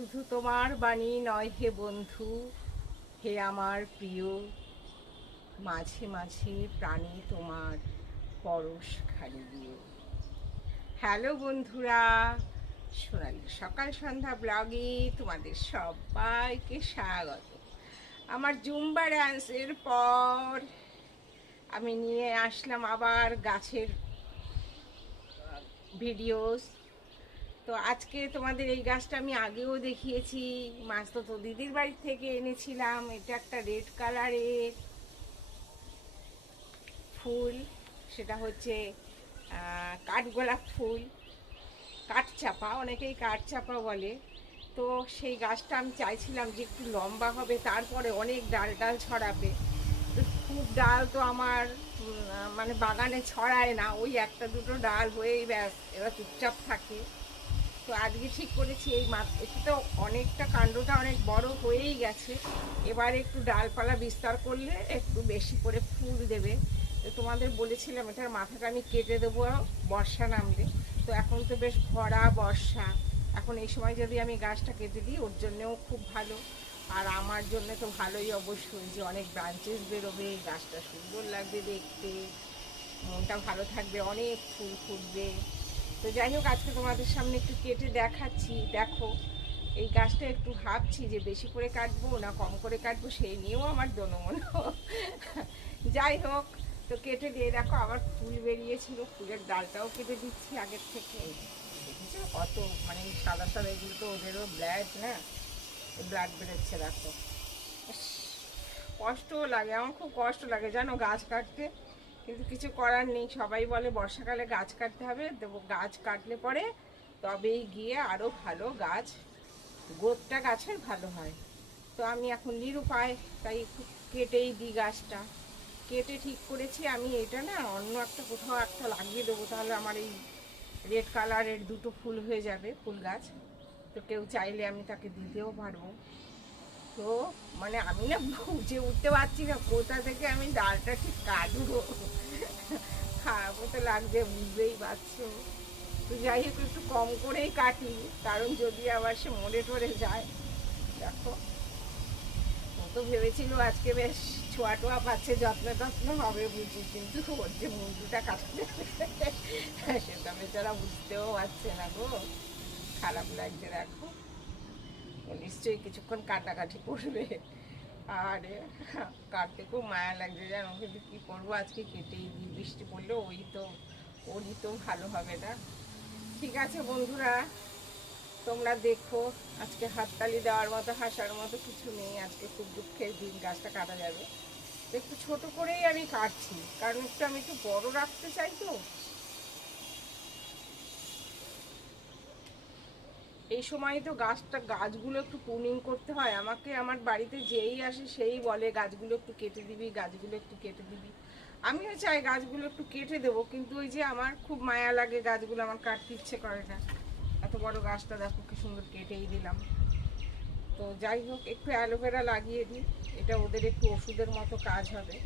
শুধু তোমার বাণী নয় হে বন্ধু, হে আমার প্রিয়, মাঝে মাঝে প্রাণে তোমার পরশ খানি দিও। হ্যালো বন্ধুরা, সোনালি সকাল সন্ধ্যা ব্লগে তোমাদের সবাইকে স্বাগত। আমার জুম্বা ডান্সের পর আমি নিয়ে আসলাম আবার গাছের ভিডিওস। তো আজকে তোমাদের এই গাছটা আমি আগেও দেখিয়েছি, মাছ তো দিদির বাড়ি থেকে এনেছিলাম। এটা একটা রেড কালারের ফুল, সেটা হচ্ছে কাঠগোলাপ ফুল, কাঠচাপা, অনেকেই কাঠচাপা বলে। তো সেই গাছটা আমি চাইছিলাম যে একটু লম্বা হবে, তারপরে অনেক ডাল ডাল ছড়াবে। তো খুব ডাল তো আমার মানে বাগানে ছড়ায় না, ওই একটা দুটো ডাল হয়েই ব্যাস, এবার চুপচাপ থাকে। তো আজকে ঠিক করেছি এই এটা তো অনেকটা, কাণ্ডটা অনেক বড় হয়েই গেছে, এবার একটু ডালপালা বিস্তার করলে একটু বেশি করে ফুল দেবে। তো তোমাদের বলেছিলাম এটার মাথাটা আমি কেটে দেবো বর্ষা নামলে। তো এখন তো বেশ ভরা বর্ষা, এখন এই সময় যদি আমি গাছটা কেটে দিই ওর জন্যেও খুব ভালো, আর আমার জন্য তো ভালোই অবশ্যই, যে অনেক ব্রাঞ্চেস বেরোবে, গাছটা সুন্দর লাগবে দেখতে, মনটা ভালো থাকবে, অনেক ফুল ফুটবে। তো যাই হোক, আজকে তোমাদের সামনে একটু কেটে দেখাচ্ছি। দেখো, এই গাছটা একটু ভাবছি যে বেশি করে কাটবো না কম করে কাটবো, সেই নিয়েও আমার দোনোমনো। যাই হোক, তো কেটে দিয়ে দেখো আবার ফুল বেরিয়েছিল, ফুলের ডালটাও কেটে দিচ্ছি আগের থেকে। দেখেছো কত, মানে সাদা সাদা, এগুলো তো ওদেরও ব্লাড না, ব্লাড বেরোচ্ছে দেখো। কষ্টও লাগে, আমার খুব কষ্ট লাগে জানো গাছ কাটতে, কিন্তু কিছু করার নেই। সবাই বলে বর্ষাকালে গাছ কাটতে হবে, দেবো গাছ কাটলে পরে তবেই গিয়ে আরও ভালো গাছ, গ্রোথটা গাছের ভালো হয়। তো আমি এখন নিরুপায়, তাই একটু কেটেই দিই গাছটা। কেটে ঠিক করেছি আমি এটা না অন্য একটা কোথাও একটা লাগিয়ে দেবো, তাহলে আমার এই রেড কালারের দুটো ফুল হয়ে যাবে, ফুল গাছ। তো কেউ চাইলে আমি তাকে দিতেও পারবো। তো মানে আমি না বুঝে উঠতে পারছি না কোথা থেকে আমি ডালটা ঠিক কাটবো, খারাপও তো লাগছে বুঝতেই পারছো। তো যাই হোক, একটু কম করেই কাটি, কারণ যদি আবার সে মরে টরে যায়। দেখো, ও তো ভেবেছিল আজকে বেশ ছোঁয়া টোয়া পাচ্ছে, যত্ন টত্ন হবে বুঝি, কিন্তু ওর যে মুন্ডুটা কাটতে সেটা বেচারা বুঝতেও পারছে না গো, খারাপ লাগছে। দেখো, ও নিশ্চয়ই কিছুক্ষণ কাটাকাটি করবে, আর কাটতে খুব মায়া লাগছে জানো, কিন্তু কী করবো, আজকে কেটেই দিই। বৃষ্টি পড়লে ওরই তো ভালো হবে না। ঠিক আছে বন্ধুরা, তোমরা দেখো, আজকে হাততালি দেওয়ার মতো, হাসার মতো কিছু নেই, আজকে খুব দুঃখের দিন, গাছটা কাটা যাবে। একটু ছোট করেই আমি কাটছি, কারণ আমি একটু বড় রাখতে চাই। তো এই সময় তো গাছগুলো একটু প্রুনিং করতে হয় আমাকে। আমার বাড়িতে যেই আসে সেই বলে গাছগুলো একটু কেটে দিবি, গাছগুলো একটু কেটে দিবি। আমিও চাই গাছগুলো একটু কেটে দেবো, কিন্তু ওই যে আমার খুব মায়া লাগে গাছগুলো, আমার কাটতে ইচ্ছে করে না। এত বড় গাছটা দেখো কি সুন্দর কেটেই দিলাম। তো যাই হোক, একটু অ্যালোভেরা লাগিয়ে দিই, এটা ওদের একটু ওষুধের মতো কাজ হবে।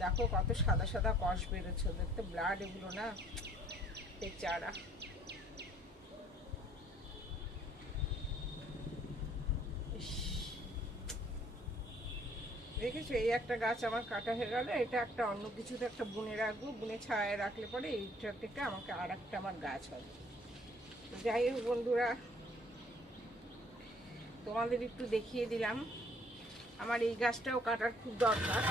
দেখো কত সাদা সাদা কষ বেরোচ্ছে, ওদের তো ব্লাড এগুলো না, বেচারা। দেখেছো, এই একটা গাছ আমার কাটা হয়ে গেল, এটা একটা অন্য কিছুতে একটা বুনে রাখবো, বুনে ছায়ায় রাখলে পরে এইটা থেকে আমাকে আর একটা আমার গাছ হবে। যাই হোক বন্ধুরা, তোমাদের একটু দেখিয়ে দিলাম, আমার এই গাছটাও কাটার খুব দরকার।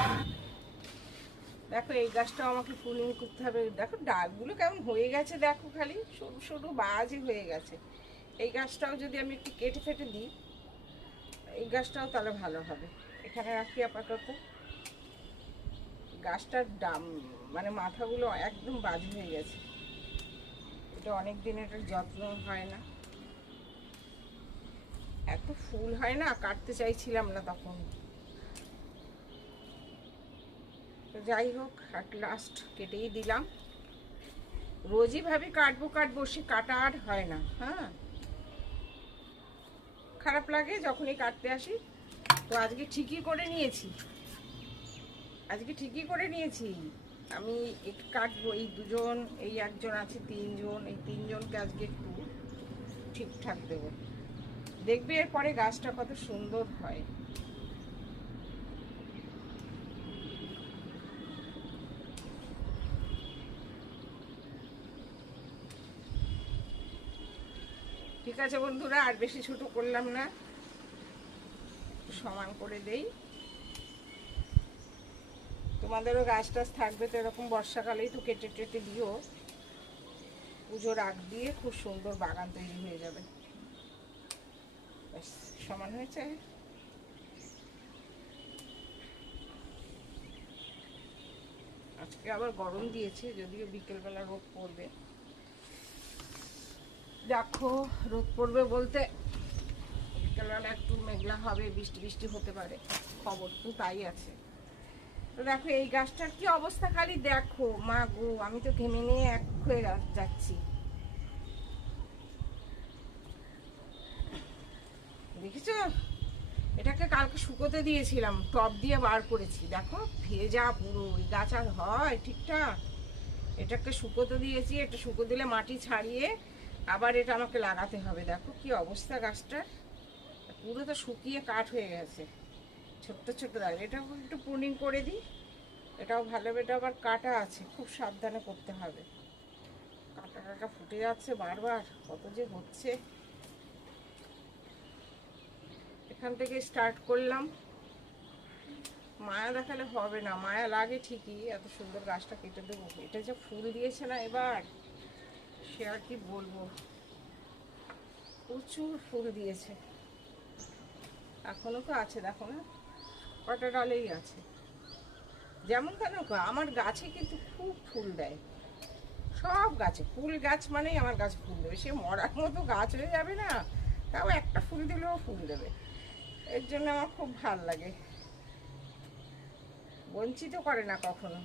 দেখো, এই গাছটাও আমাকে প্রুনিং করতে হবে। দেখো ডালগুলো কেমন হয়ে গেছে, দেখো খালি সরু সরু বাজে হয়ে গেছে। এই গাছটাও যদি আমি একটু কেটে ফেটে দিই, এই গাছটাও তাহলে ভালো হবে। এখানে রাখি আপাতত। গাছটার মানে মাথাগুলো একদম বাজে হয়ে গেছে, এটা অনেক দিন এটার যত্ন হয় না, এত ফুল হয় না, কাটতে চাইছিলাম না তখন। তো যাই হোক, অ্যাট লাস্ট কেটেই দিলাম। রোজই ভাবি কাটবো কাটবো, সে কাটা আর হয় না। হ্যাঁ, খারাপ লাগে যখনই কাটতে আসি। তো আজকে ঠিকই করে নিয়েছি, আজকে ঠিকই করে নিয়েছি আমি একটু কাটবো। এই দুজন, এই একজন আছে, তিনজন, এই তিনজনকে আজকে একটু ঠিকঠাক দেবো। দেখবে এরপরে গাছটা কত সুন্দর হয়। ঠিক আছে বন্ধুরা, আর বেশি ছোট করলাম না, একটু সমান করে দেই। তোমাদেরও গাছ টাছ থাকবে তো এরকম, বর্ষাকালেই তো কেটে টেটে দিও, পুজোর আগ দিয়ে খুব সুন্দর বাগান তৈরি হয়ে যাবে। ব্যাস, সমান হয়েছে। আজকে আবার গরম দিয়েছে, যদিও বিকেলবেলা রোদ পড়বে। দেখো রোদ পড়বে বলতে বিকেলবেলা একটু মেঘলা হবে, বৃষ্টি বৃষ্টি হতে পারে, খবর তো তাই আছে। তো দেখো এই গাছটার কি অবস্থা খালি দেখো, মা গো আমি তো ঘেমে নিয়ে এক হয়ে যাচ্ছি। দেখেছো, এটাকে কালকে শুকোতে দিয়েছিলাম, টব দিয়ে বার করেছি, দেখো ভেজা পুরো। এই গাছ আর হয় ঠিকঠাক? এটাকে শুকোতে দিয়েছি, এটা শুকো দিলে মাটি ছাড়িয়ে আবার এটা আমাকে লাগাতে হবে। দেখো কি অবস্থা গাছটার, পুরো তো শুকিয়ে কাঠ হয়ে গেছে, ছোট্ট ছোট্ট দাঁড়িয়ে। এটাও একটু প্রুনিং করে দিই, এটাও ভালো। এটা আবার কাটা আছে, খুব সাবধানে করতে হবে। কাটা কাটা ফুটে যাচ্ছে বারবার, কত যে হচ্ছে। এখান থেকে স্টার্ট করলাম, মায়া দেখালে হবে না, মায়া লাগে ঠিকই, এত সুন্দর গাছটা কেটে দেবো। এটা যে ফুল দিয়েছে না এবার, সে আর কি বলবো, প্রচুর ফুল দিয়েছে। এখনো তো আছে, দেখো না কটা ডালেই আছে। যেমন কেন আমার গাছে কিন্তু খুব ফুল দেয়, সব গাছে ফুল। গাছ মানেই আমার গাছে ফুল দেবে, সে মরার মতো গাছ হয়ে যাবে না, তাও একটা ফুল দিলেও ফুল দেবে। এর জন্য আমার খুব ভাল লাগে, বঞ্চিত করে না কখনো।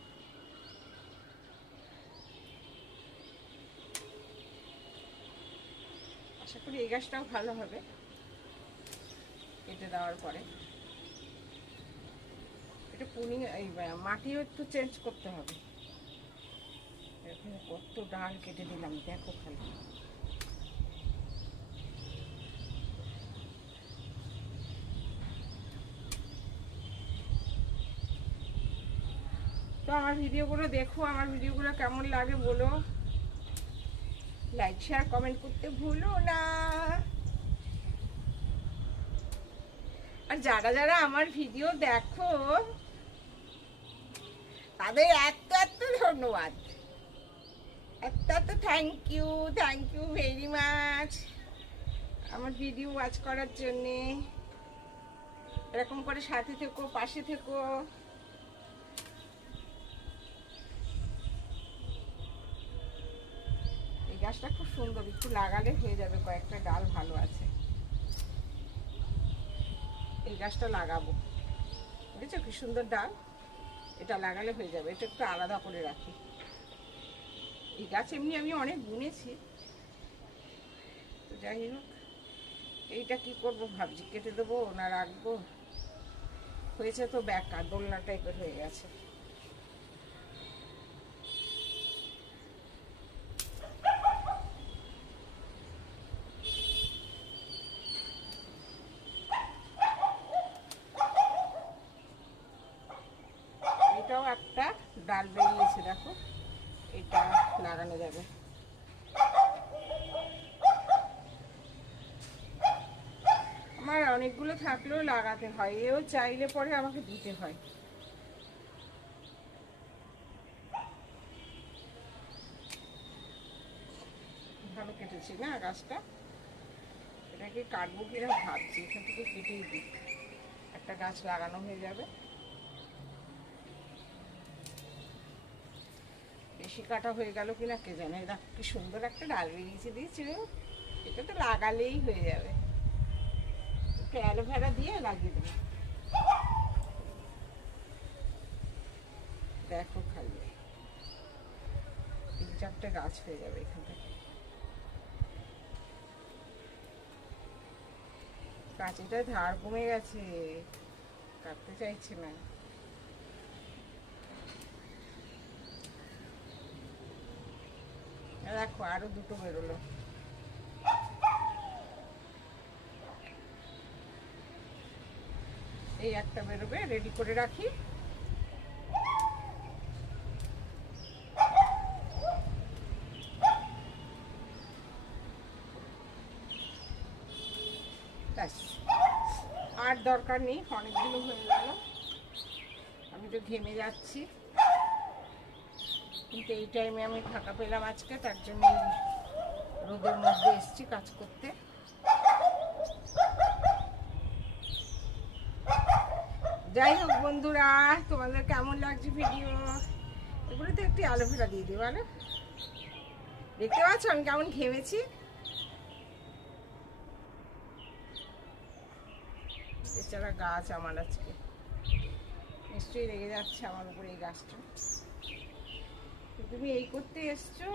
আশা করি এই গাছটাও ভালো হবে কেটে দেওয়ার পরে। এটা পুনিং, এই মাটিও একটু চেঞ্জ করতে হবে। এখানে কত ডাল কেটে দিলাম দেখো খালি। তো আমার ভিডিওগুলো দেখো, আমার ভিডিওগুলো কেমন লাগে বলো, লাইক শেয়ার কমেন্ট করতে ভুলো না। আর যারা যারা আমার ভিডিও দেখো তাদের এত এত ধন্যবাদ, এত এত থ্যাংক ইউ ভেরি মাচ আমার ভিডিও ওয়াচ করার জন্যে। এরকম করে সাথে থেকো, পাশে থেকো। এই গাছটা খুব সুন্দর, একটু লাগালে হয়ে যাবে, কয়েকটা ডাল ভালো আছে। এই গাছটা লাগাবো, বুঝেছো কি সুন্দর ডাল, এটা লাগালে হয়ে যাবে। এটা একটু আলাদা করে রাখি। এই গাছ এমনি আমি অনেক বুনেছি, তো যাই হোক এইটা কি করবো ভাবছি, কেটে দেবো না রাখবো। হয়েছে তো বেকার, দোলনা টাইপের হয়ে গেছে। এটাও একটা ডাল বেরিয়েছে দেখো, এটা লাগানো যাবে। আমার অনেকগুলো থাকলেও লাগাতে হয়, এও চাইলে পরে আমাকে দিতে হয়। ভালো কেটেছি না গাছটা, এটাকে কাটবো কিনা ভাবছি, এখান থেকে কেটেই দিই, একটা গাছ লাগানো হয়ে যাবে। বেশি কাটা হয়ে গেল কিনা কে জানে। দেখো কি সুন্দর একটা ডাল বেরিয়েছে, দিয়েছিল, এটা তো লাগালেই হয়ে যাবে। একটু অ্যালোভেরা দিয়ে লাগিয়ে দেবো, দেখো খালি 3-4টে গাছ হয়ে যাবে এখান থেকে। কাঁচিটা ধার কমে গেছে, কাটতে চাইছে না। দেখো আরো দুটো বেরোলো। এই একটা বেরোবে, রেডি করে রাখি। আর দরকার নেই, অনেকগুলো হয়ে গেল। আমি তো ঘেমে যাচ্ছি, কিন্তু এই টাইমে আমি ফাঁকা পেলাম আজকে, তার জন্য রোদের মধ্যে এসছি কাজ করতে। যাই হোক বন্ধুরা, তোমাদের কেমন লাগছে ভিডিও? এগুলো তো একটি অ্যালোভেরা দিয়ে দিই, বলো? দেখতে পাচ্ছ আমি কেমন ঘেমেছি? বেচারা গাছ আমার আজকে নিশ্চয়ই রেগে যাচ্ছে আমার উপরে এই গাছটা। তুমি এই করতে এসছো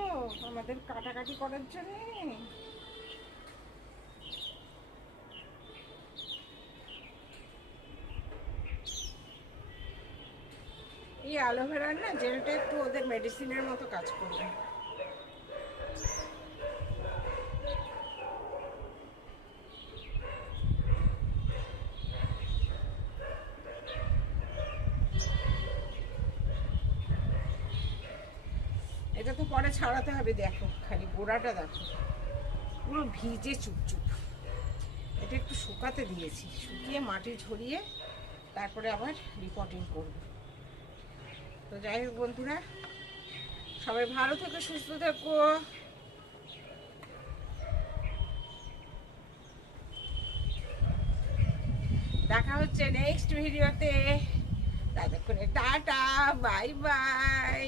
আমাদের কাটাকাটি করার জন্য? এই অ্যালোভেরার না জেলটা একটু ওদের মেডিসিনের মতো কাজ করবে। এটা তো পরে ছাড়াতে হবে। দেখো খালি গোড়াটা দেখো, পুরো ভিজে চুপচুপ। এটা একটু শুকাতে দিয়েছি, শুকিয়ে মাটি ঝরিয়ে তারপরে আবার রিপোর্টিং করব। তো যাই হোক বন্ধুরা, সবাই ভালো থেকো, সুস্থ থেকো। দেখা হচ্ছে নেক্সট ভিডিওতে। ততক্ষণে টাটা, বাই বাই।